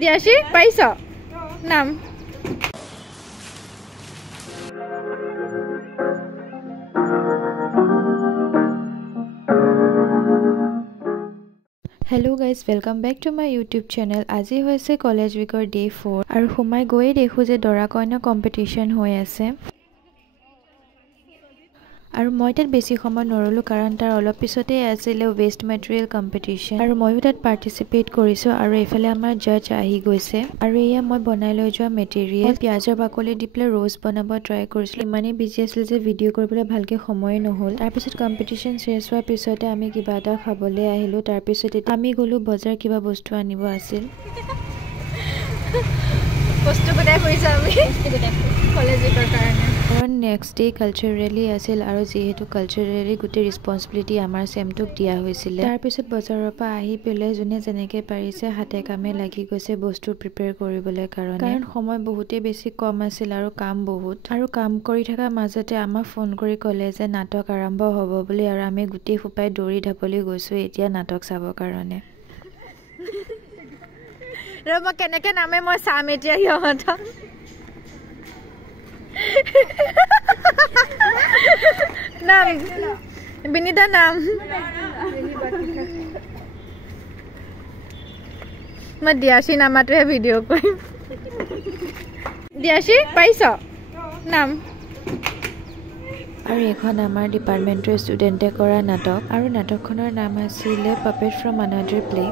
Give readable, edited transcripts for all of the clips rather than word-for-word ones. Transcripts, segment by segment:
দিয়াশী পাইছ নাম Hello guys, welcome back to my YouTube channel. আজি হৈছে কলেজ উইকৰ ডে 4 আৰু সোমাই গৈ দেখো যে দৰা কইনা কম্পিটিশন হৈ আছে আৰু মই তাত বেছি সময় নৰলো কাৰণ তাৰ অলপ পিছতে আছিল ওয়েষ্ট মেটেৰিয়েল কম্পিটিশন আৰু মইও তাত পাৰ্টিসিপেট কৰিছো আৰু এফালে আমাৰ জাজ আহি গৈছে আৰু এয়া মই বনাই লৈ যোৱা মেটেৰিয়েল পিয়াজৰ বাকলি দি প্লে ৰোজ বনাব ট্ৰাই কৰিছিলো ইমানে বিজি আছিল যে ভিডিও কৰিবলৈ ভালকে সময় নহল তাৰ পিছত কম্পিটিশন শেষ হোৱাৰ পিছতে আমি কিবা এটা খাবলৈ আহিলো তাৰ পিছতে আমি গলো বজাৰ কিবা বস্তু আনিব আছিল বস্তু গোটাই কৰিছো আমি কলেজ উইকৰ কাৰণে কাৰণ নেক্সট ডে কালচাৰ ৰেলী আছিল আৰু যেহেতু কালচাৰ ৰেলী গোটেই ৰেসপন্সিবিলিটি আমাৰ সেমটোক দিয়া হৈছিল তাৰ পিছত বজাৰৰ পৰা আহি পেলাই জুনে যেনেকৈ পাৰিছে হাতে কামে লাগি গৈছে বস্তু প্ৰিপেয়াৰ কৰিবলৈ কাৰণ সময় বহুতেই বেছি কম আছিল আৰু কাম বহুত আৰু কাম কৰি থকা মাজতে আমাক ফোন কৰি ক'লে যে নাটক আৰম্ভ হ'ব বুলি আৰু আমি গোটেই ফুপাই দৌৰি ঢাপলি গৈছো এতিয়া নাটক চাবৰ কাৰণে ৰবা কেনেকৈ নামে মই চাম এতিয়া সিহঁতক নাম বিনিতা নাম মই দিয়াশী নামাটোহে ভিডিঅ' কৰিম দিয়াশী পাইছ নাম আৰু এখন আমাৰ ডিপাৰ্টমেণ্টৰ ষ্টুডেণ্টে কৰা নাটক আৰু নাটকখনৰ নাম আছিলে পাপেট ফ্ৰম আনাডাৰ প্লে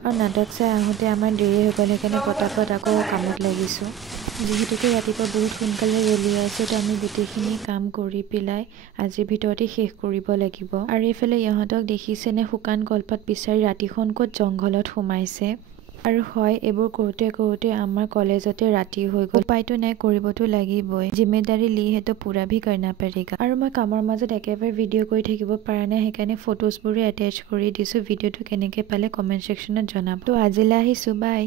আৰু নাটক চাই আহোঁতে আমাৰ দেৰি হৈ গ'ল সেইকাৰণে পটাপট আকৌ কামত লাগিছোঁ যিহেতুকে ৰাতিপুৱা বহুত সোনকালে ৰেলি আছে তো আমি গোটেইখিনি কাম কৰি পেলাই আজিৰ ভিতৰতে শেষ কৰিব লাগিব আৰু এইফালে ইহঁতক দেখিছেনে শুকান কলপাত বিচাৰি ৰাতিখন ক'ত জংঘলত সোমাইছে আৰু হয় এইবোৰ কৰোঁতে আমাৰ কলেজতে ৰাতি হৈ গ'ল উপায়তো নাই কৰিবতো লাগিবই জিম্মেদাৰি লি হে তো পুৰা ভি কৰনা পড়েগা আৰু মই কামৰ মাজত একেবাৰে ভিডিঅ' কৰি থাকিব পৰা নাই সেইকাৰণে ফটোজবোৰে এটেচ কৰি দিছোঁ ভিডিঅ'টো কেনেকৈ পালে কমেণ্ট ছেকশ্যনত জনাব তো আজিলৈ আহিছোঁ বাই